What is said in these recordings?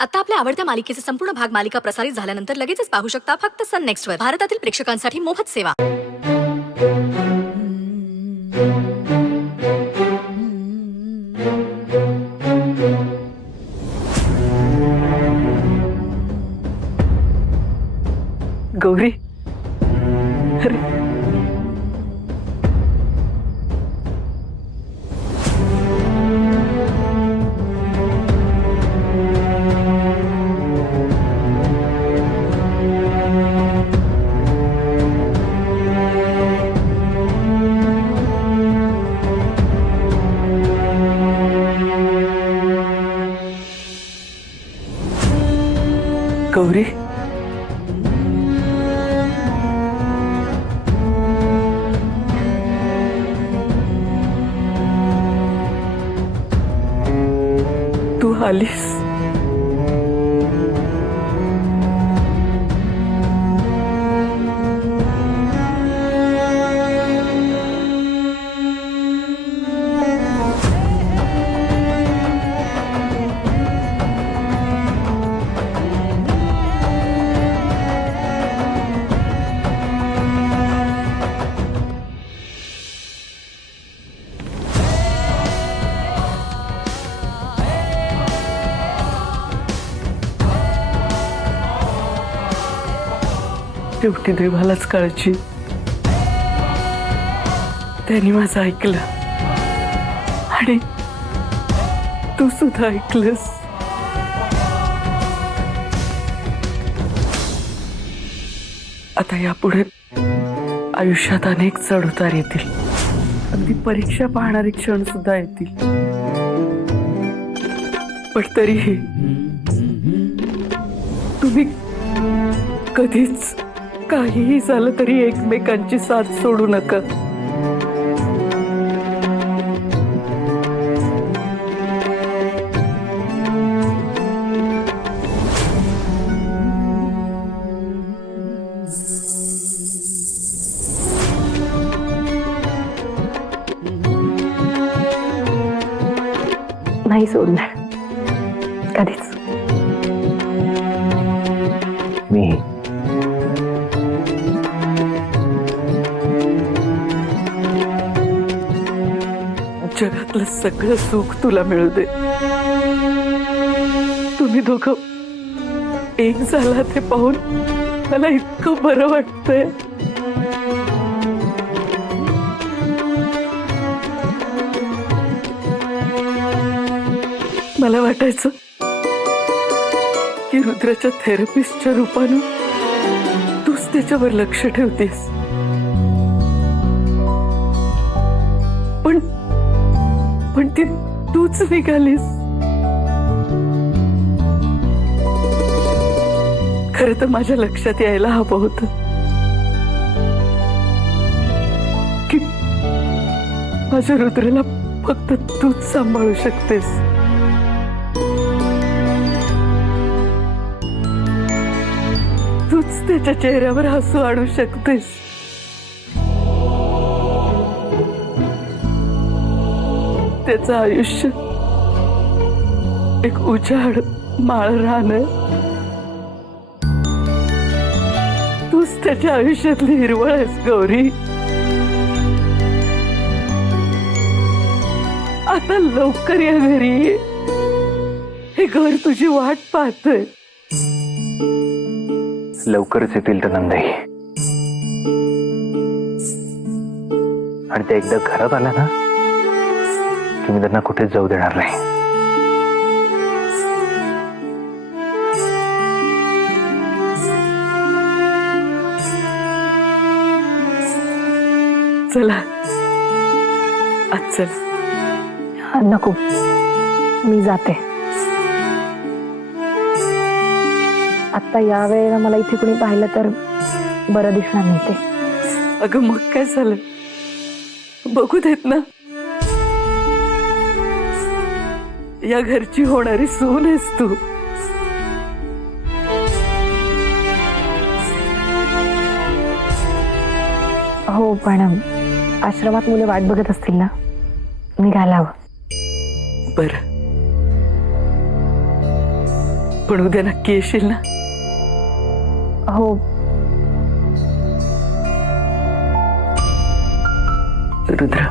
आता आपल्या आवडत्या मालिकेचे संपूर्ण भाग मालिका प्रसारित झाल्यानंतर लगेचच पाहू शकता फक्त सन नेक्स्ट वर. भारतातील प्रेक्षकांसाठी मोफत सेवा. गौरी, अरे गौरी, तू आलीस. शेवटी देवालाच काळजी, त्यांनी माझं ऐकलं आणि तू सुद्धा ऐकलंस. आता यापुढे आयुष्यात अनेक चढ उतार येतील, अगदी परीक्षा पाहणारे क्षण सुद्धा येतील, पण तरीही तुम्ही कधीच काहीही झालं तरी एकमेकांची साथ सोडू नका. नाही सोडणार कधीच. मी जगातलं सगळं सुख तुला मिळू दे. तुम्ही दोघं एक झाला ते पाहून मला इतकं बरं वाटतंय. मला वाटायचं की रुद्राच्या थेरपिस्टच्या रूपानं तूच त्याच्यावर लक्ष ठेवतेस, पण ती तूच निघालीस. खरं तर माझ्या लक्षात यायला हवं होतं की माझ्या रुद्राला फक्त तूच सांभाळू शकतेस. तूच त्याच्या चेहऱ्यावर हसू आणू शकतेस. त्याचं आयुष्य एक उजाड माळ राहणं. तूच त्याच्या आयुष्यातली हिरवळ आहेस गौरी. आता लवकर या घरी. हे घर तुझी वाट पाहतंय. लवकरच येतील तर नंदाई, आणि ते एकदा घरात आल्या ना की मी त्यांना कुठेच जाऊ देणार नाही. चला आज चल. नको, मी जाते. आता या वेळेला मला इथे कुणी पाहिलं तर बरं दिसणार नाही ते. अगं मग काय झालं, बघू देत ना. या घरची होणारी सून आहेस तू. हो, पण आश्रमात मुले वाट बघत असतील ना, निघायला हवं. बरं पण उद्या नक्की येशील ना? हो. रुद्र,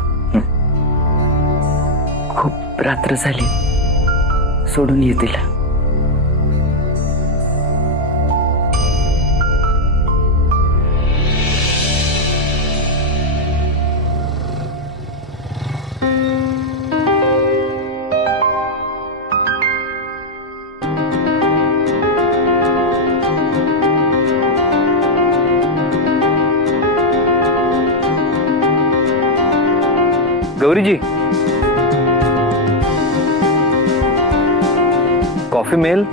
खूप रात्र झाली, सोडून ये तिला. गौरी जी, कॉफी मेल.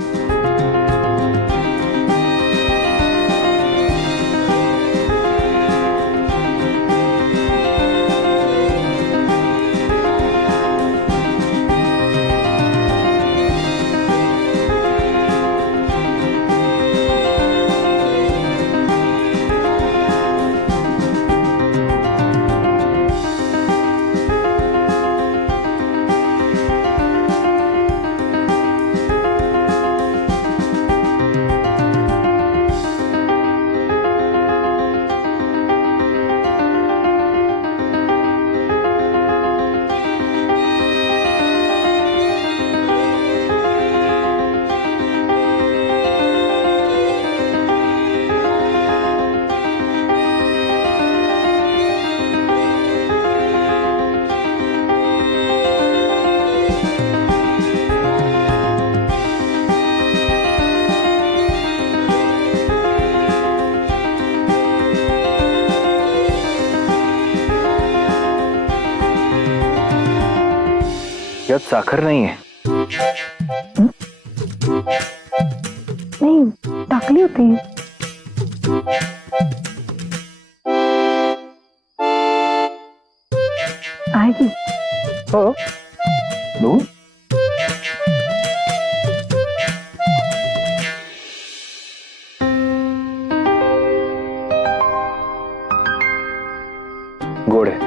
यात साखर नाहीये. नाही, टाकली होती. आहे की? हो. बघू. गोड आहे.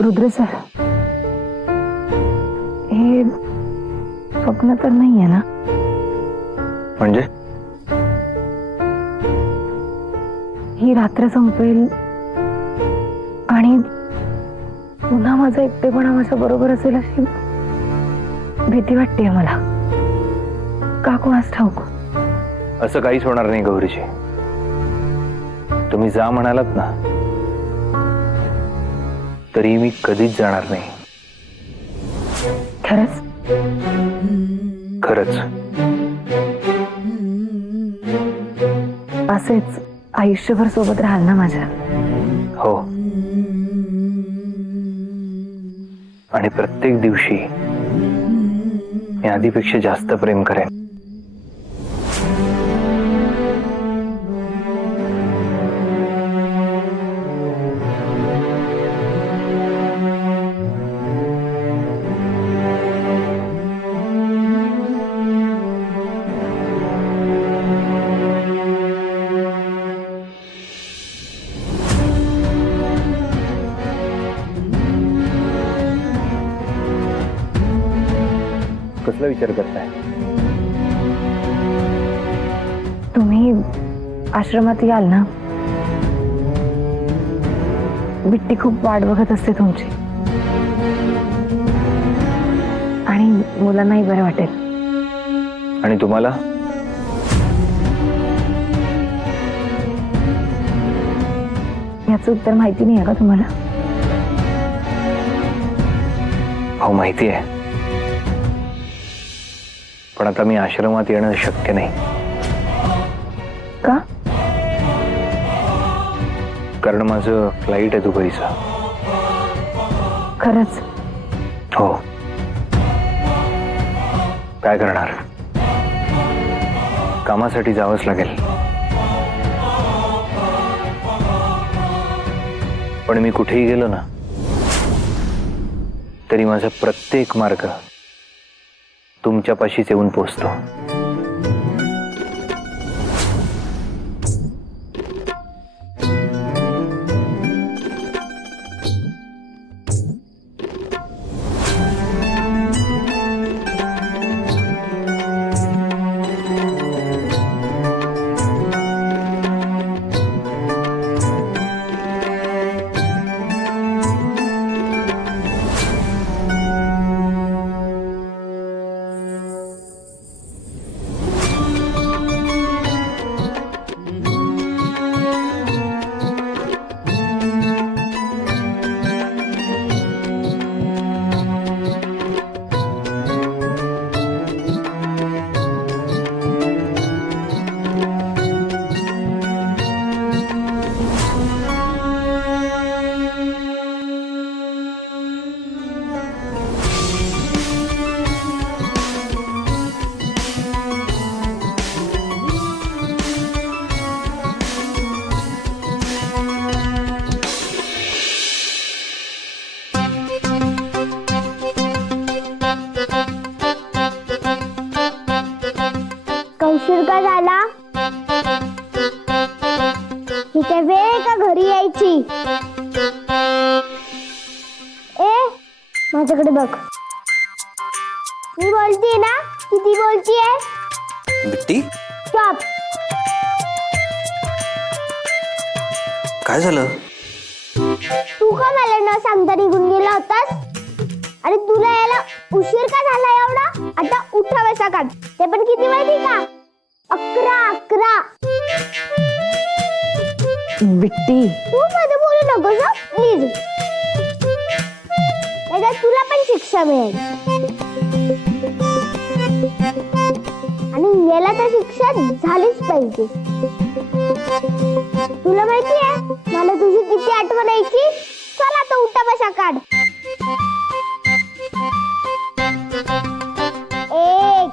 रुद्र सर, हे स्वप्न तर नाहीये ना? म्हणजे ही रात्र संपेल आणि पुन्हा माझा एकटेपणा माझ्या बरोबर असेल अशी भीती वाटते मला. का कोणास ठाऊक. असं काहीच होणार नाही गौरीजी. तुम्ही जा म्हणालात ना, तरी मी कधीच जाणार नाही. खरंच? खरंच. असेच आयुष्यभर सोबत राहाल ना माझ्या? हो. आणि प्रत्येक दिवशी मी आधीपेक्षा जास्त प्रेम करेन. कसला विचार करताय? तुम्ही आश्रमात याल ना? बिट्टी खूप वाट बघत असते तुमची. आणि मुलांनाही बरं वाटेल. आणि तुम्हाला? याचं उत्तर माहिती नाही आहे का तुम्हाला? हो, माहिती आहे. पण आता मी आश्रमात येणं शक्य नाही. का? कारण माझं फ्लाईट आहे दुबईचं. खरंच? हो. काय करणार, कामासाठी जावंच लागेल. पण मी कुठेही गेलो ना तरी माझा प्रत्येक मार्ग तुमच्यापाशीच येऊन पोचतो. उशीर का झाला? ही काय वेळ आहे का घरी यायची? ए माझ्याकडे बघ. मी बोलतीये ना किती बोलतीये? बिट्टी, स्टॉप. काय झालं? तू का मला न सांगता निघून गेला होतास? अरे तुला यायला उशीर का झाला एवढा? आता उठा बसा काढ. ते पण किती माहिती का? 11. बिट्टी, तू मध्ये बोलू नकोस प्लीज. नाही तुला पण शिक्षा मिळेल आणि याला तर शिक्षा झालीच पाहिजे. तुला माहितीये मला तुझी किती आठवण यायची. चल आता उठा बसा काढ. 1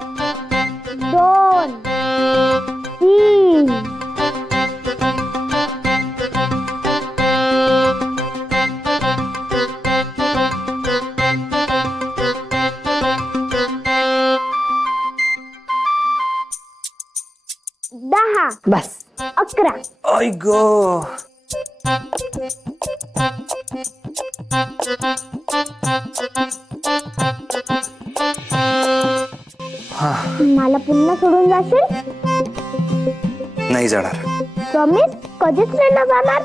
2 3 10 बस. 11. आई गो, मला पुन्हा सोडून जाशील? नाही जाणार. प्रॉमिस? कधीच नाही ना जाणार?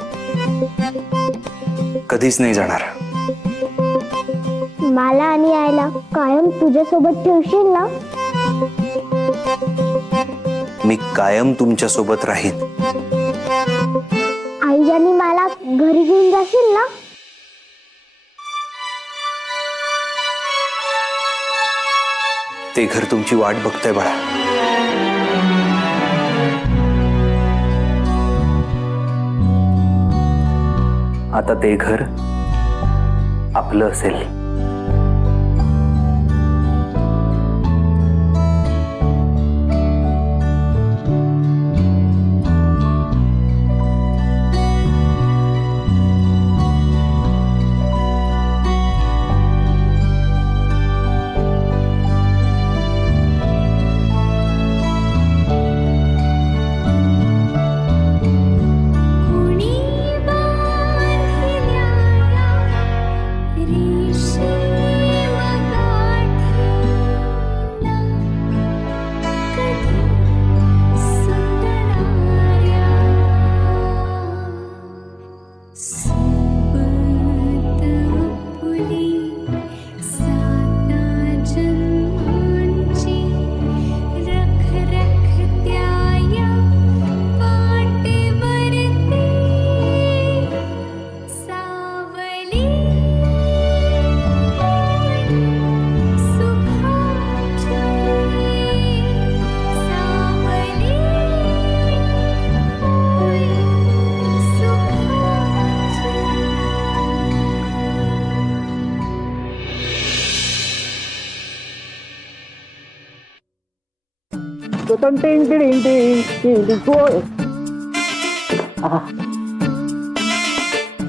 कधीच नाही जाणार. मला आणि आईला कायम तुझ्या सोबत ठेवशील ना? मी कायम तुमच्या सोबत राहीन. आई आणि मला घरी घेऊन जाशील ना? ते घर तुमची वाट बघतंय बाळा. आता ते घर आपलं असेल.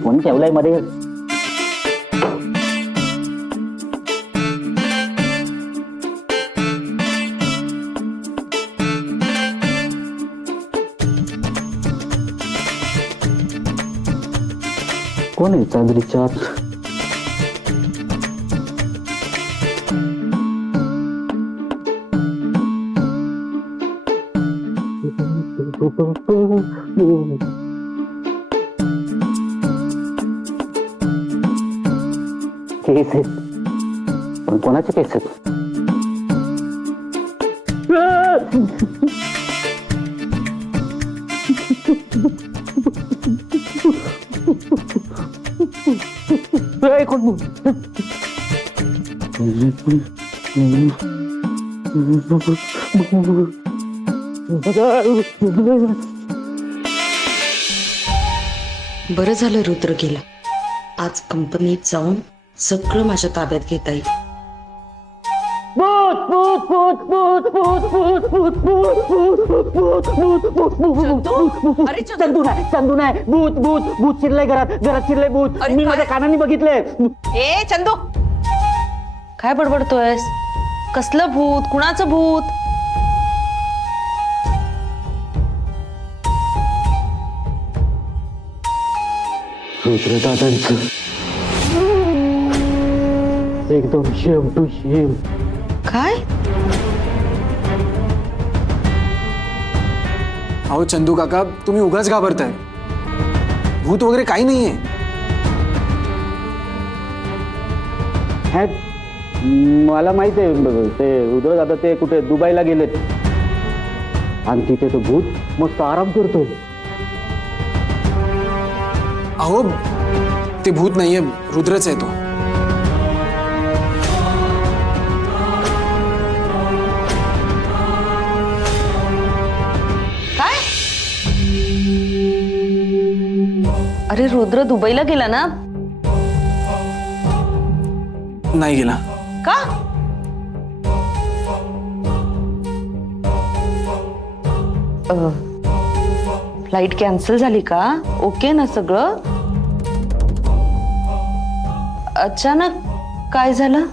फोन ठेवलाय मध्ये. कोण आहे चांदरीच्या आत? केस आहेत, पण कोणाचे केस आहेत? बरं झालं रुद्र गेला. आज कंपनीत जाऊन सगळं माझ्या ताब्यात घेता येईल. भूत भूत भूत भूत भूत भूत भूत भूत भूत भूत भूत भूत. अरे चंदू नाही, भूत भूत भूत शिरलंय घरात शिरलंय भूत. मी माझ्या कानाने बघितलंय. ए चंदू, काय बडबडतोयस? कसलं भूत? कुणाचं भूत? रुद्रदादांचं एकदम शेम टू शेम. काय? अहो चंदू काका, तुम्ही उगाच घाबरताय. भूत वगैरे काही नाहीये. मला माहित आहे ते रुद्रदादा ते कुठे दुबईला गेलेत आणि तिथे तो भूत मस्त आराम करतोय. अहो ते भूत नाहीये, रुद्रच आहे तो. काय? अरे रुद्र दुबईला गेला ना? नाही गेला. का? फ्लाईट कॅन्सल झाली का? ओके ना सगळं? अचानक काय झालं?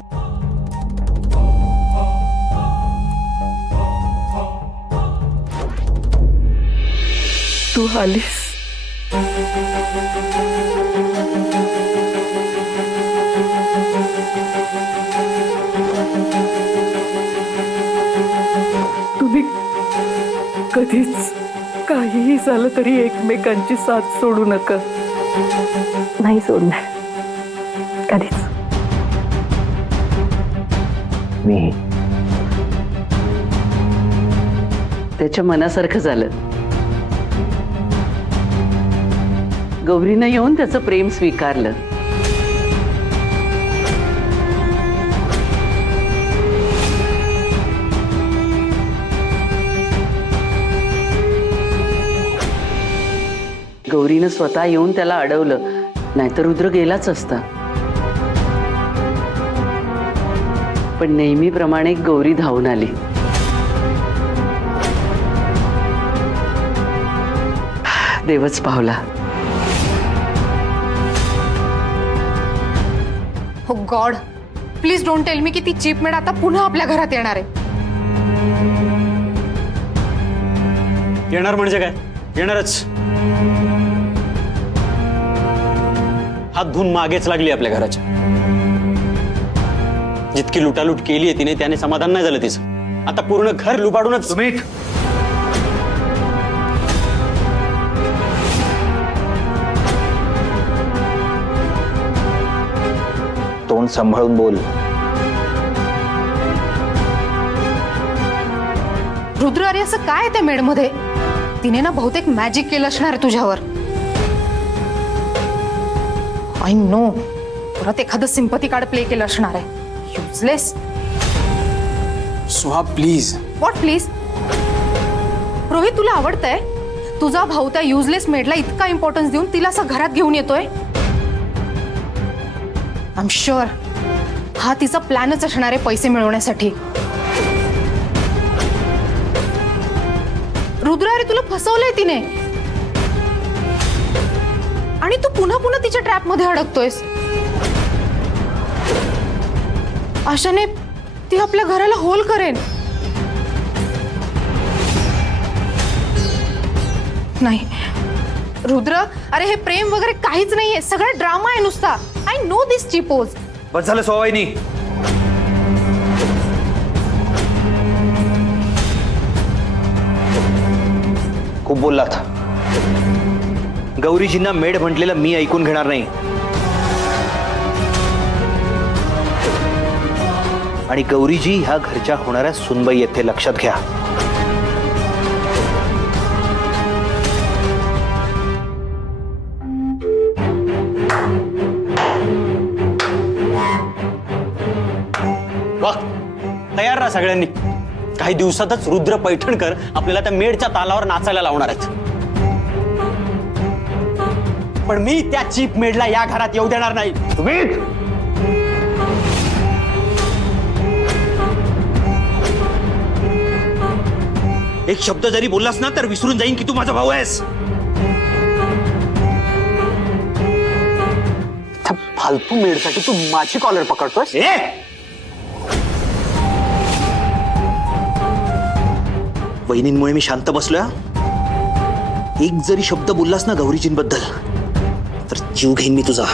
तू आलीस. तुम्ही कधीच काहीही झालं तरी एकमेकांची साथ सोडू नका. नाही सोडणार कधीच. मी त्याच्या मनासारखं झालं. गौरीनं येऊन त्याचं प्रेम स्वीकारलं. गौरीनं स्वतः येऊन त्याला अडवलं, नाहीतर रुद्र गेलाच असता. पण नेहमीप्रमाणे गौरी धावून आली. देवच पावला. हो God, please don't tell me की ती चीप मेड आता पुन्हा आपल्या घरात येणार आहे. येणार म्हणजे काय? येणारच. हात धुवून मागेच लागली आपल्या घराच्या. जितकी लुटालूट केली तिने त्याने समाधान नाही झालं तिचं. आता पूर्ण घर लुबाडूनच. सुमित, तोंड सांभाळून बोल. रुद्र, अरे असं काय त्या मेड मध्ये? तिने ना बहुतेक मॅजिक केलं असणार आहे तुझ्यावर. आय नो, परत एखादं सिंपथी कार्ड प्ले केलं असणार आहे. Useless. Suha please. What please? Rohit, तुला आवडतंय? तुझा भाऊ त्या युजलेस मेडला इतका इम्पॉर्टन्स देऊन तिला असं घरात घेऊन येतोय. आय एम शुअर हा तिचा प्लॅनच असणार आहे पैसे मिळवण्यासाठी. रुद्र, अरे तुला फसवलंय तिने. आणि तू पुन्हा पुन्हा तिच्या ट्रॅप मध्ये अडकतोयस. अशाने ती आपल्या घराला होल करेन. नाही रुद्र, अरे हे प्रेम वगैरे काहीच नाहीये, सगळा ड्रामा आहे नुसता. आय नो दिस चिपोज. बस झालं सोवाईनी. खूप बोललात. गौरीजींना मेड म्हटलेलं मी ऐकून घेणार नाही. आणि गौरीजी ह्या घरच्या होणाऱ्या सुनबाई येथे लक्षात घ्या. वा, तयार राहा सगळ्यांनी. काही दिवसातच रुद्र पैठणकर आपल्याला त्या मेडच्या तालावर नाचायला लावणार आहेत. पण मी त्या चीप मेडला या घरात येऊ देणार नाही. सुमित, एक शब्द जरी बोललास ना तर विसरून जाईन की तू माझा भाऊ आहेस. त्या फालतू मेडसाठी तू माझी कॉलर पकडतोस. वहिनींमुळे मी शांत बसलोय. एक जरी शब्द बोललास ना गौरीजींबद्दल तर जीव घेईन मी तुझा.